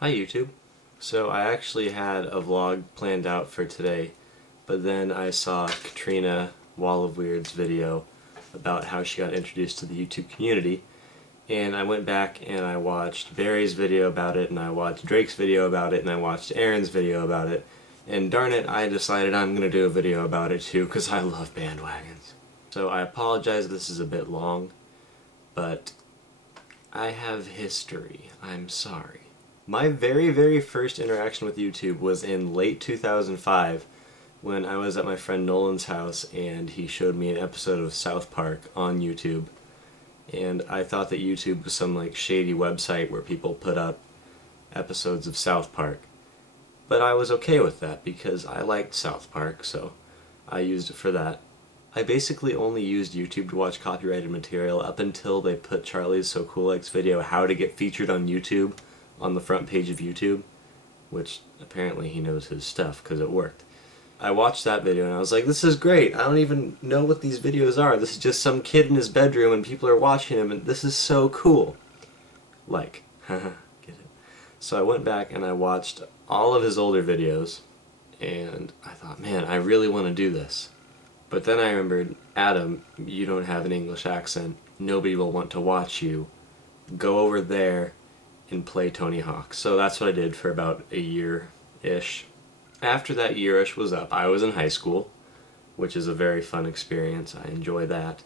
Hi YouTube. So I actually had a vlog planned out for today, but then I saw Katrina Wall of Weird's video about how she got introduced to the YouTube community, and I went back and I watched Barry's video about it, and I watched Drake's video about it, and I watched Aaron's video about it, and darn it, I decided I'm going to do a video about it too, because I love bandwagons. So I apologize if this is a bit long, but I have history. I'm sorry. My very first interaction with YouTube was in late 2005 when I was at my friend Nolan's house and he showed me an episode of South Park on YouTube, and I thought that YouTube was some like shady website where people put up episodes of South Park. But I was okay with that because I liked South Park, so I used it for that. I basically only used YouTube to watch copyrighted material up until they put Charlie's So Cool Likes video How to Get Featured on YouTube on the front page of YouTube, which apparently he knows his stuff because it worked. I watched that video and I was like, this is great. I don't even know what these videos are. This is just some kid in his bedroom and people are watching him and this is so cool. Like, haha, get it. So I went back and I watched all of his older videos and I thought, man, I really want to do this. But then I remembered, Adam, you don't have an English accent. Nobody will want to watch you. Go over there and play Tony Hawk. So that's what I did for about a year-ish. After that year-ish was up, I was in high school, which is a very fun experience. I enjoy that.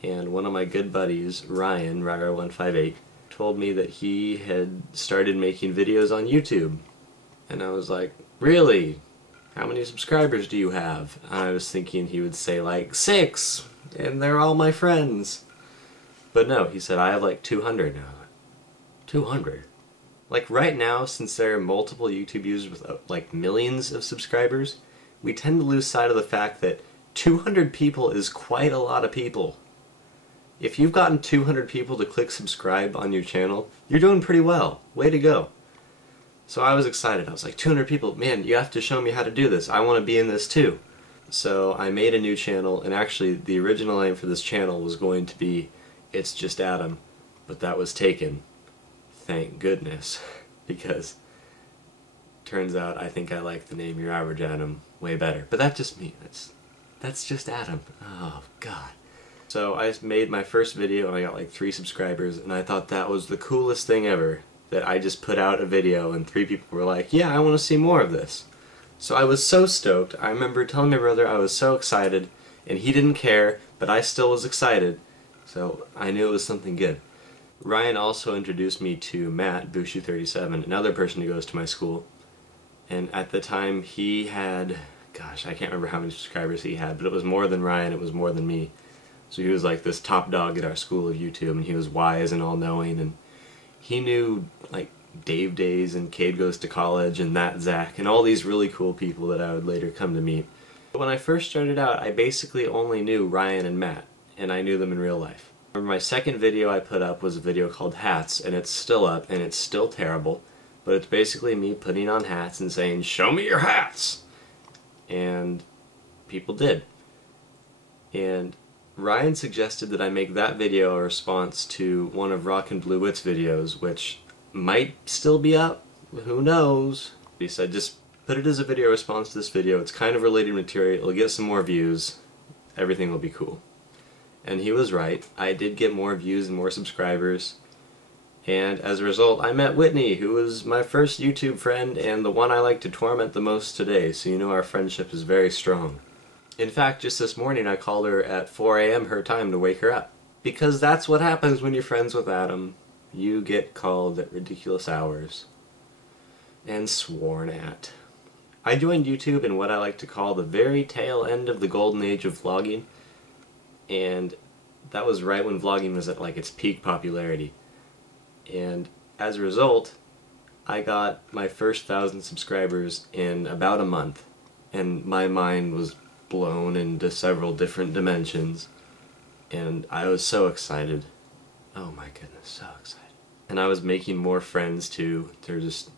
And one of my good buddies, Ryan, Rara158, told me that he had started making videos on YouTube. And I was like, really? How many subscribers do you have? And I was thinking he would say like 6, and they're all my friends. But no, he said I have like 200 now. 200? Like right now, since there are multiple YouTube users with like millions of subscribers, we tend to lose sight of the fact that 200 people is quite a lot of people. If you've gotten 200 people to click subscribe on your channel, you're doing pretty well. Way to go. So I was excited. I was like, 200 people, man, you have to show me how to do this. I want to be in this too. So I made a new channel, and actually the original name for this channel was going to be It's Just Adam, but that was taken. Thank goodness, because turns out I think I like the name YourAverageAdam way better. But that's just me. That's just Adam. Oh God. So I made my first video and I got like 3 subscribers, and I thought that was the coolest thing ever. That I just put out a video and 3 people were like, yeah, I want to see more of this. So I was so stoked. I remember telling my brother I was so excited, and he didn't care, but I still was excited. So I knew it was something good. Ryan also introduced me to Matt, Bushu37, another person who goes to my school. And at the time he had, gosh, I can't remember how many subscribers he had, but it was more than Ryan, it was more than me. So he was like this top dog at our school of YouTube, and he was wise and all-knowing, and he knew like Dave Days and Cade Goes to College and that Zach and all these really cool people that I would later come to meet. But when I first started out, I basically only knew Ryan and Matt, and I knew them in real life. I remember my second video I put up was a video called Hats, and it's still up, and it's still terrible, but it's basically me putting on hats and saying, show me your hats! And people did. And Ryan suggested that I make that video a response to one of Rock and Blue Wit's videos, which might still be up, who knows. He said, just put it as a video response to this video, it's kind of related material, it'll get some more views, everything will be cool. And he was right. I did get more views and more subscribers, and as a result I met Whitney, who was my first YouTube friend and the one I like to torment the most today, so you know our friendship is very strong. In fact, just this morning I called her at 4 a.m. her time to wake her up. Because that's what happens when you're friends with Adam. You get called at ridiculous hours. And sworn at. I joined YouTube in what I like to call the very tail end of the golden age of vlogging. And that was right when vlogging was at like its peak popularity. And as a result, I got my first 1,000 subscribers in about a month. And my mind was blown into several different dimensions, and I was so excited. Oh my goodness, so excited. And I was making more friends too. There are just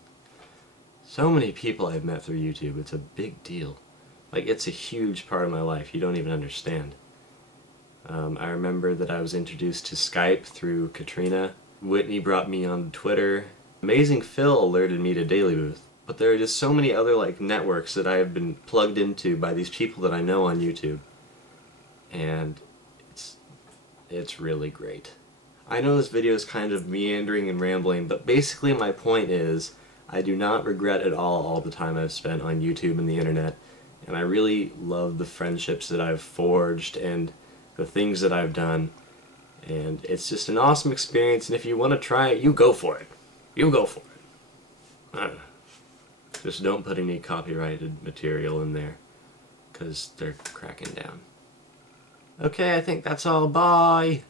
so many people I've met through YouTube. It's a big deal. Like, it's a huge part of my life. You don't even understand. I remember that I was introduced to Skype through Katrina. Whitney brought me on Twitter, Amazing Phil alerted me to Daily Booth, but there are just so many other like networks that I have been plugged into by these people that I know on YouTube, and it's really great. I know this video is kind of meandering and rambling, but basically my point is I do not regret at all the time I've spent on YouTube and the internet, and I really love the friendships that I've forged and the things that I've done, and it's just an awesome experience, and if you want to try it, you go for it. You go for it. Just don't put any copyrighted material in there, because they're cracking down. Okay, I think that's all. Bye!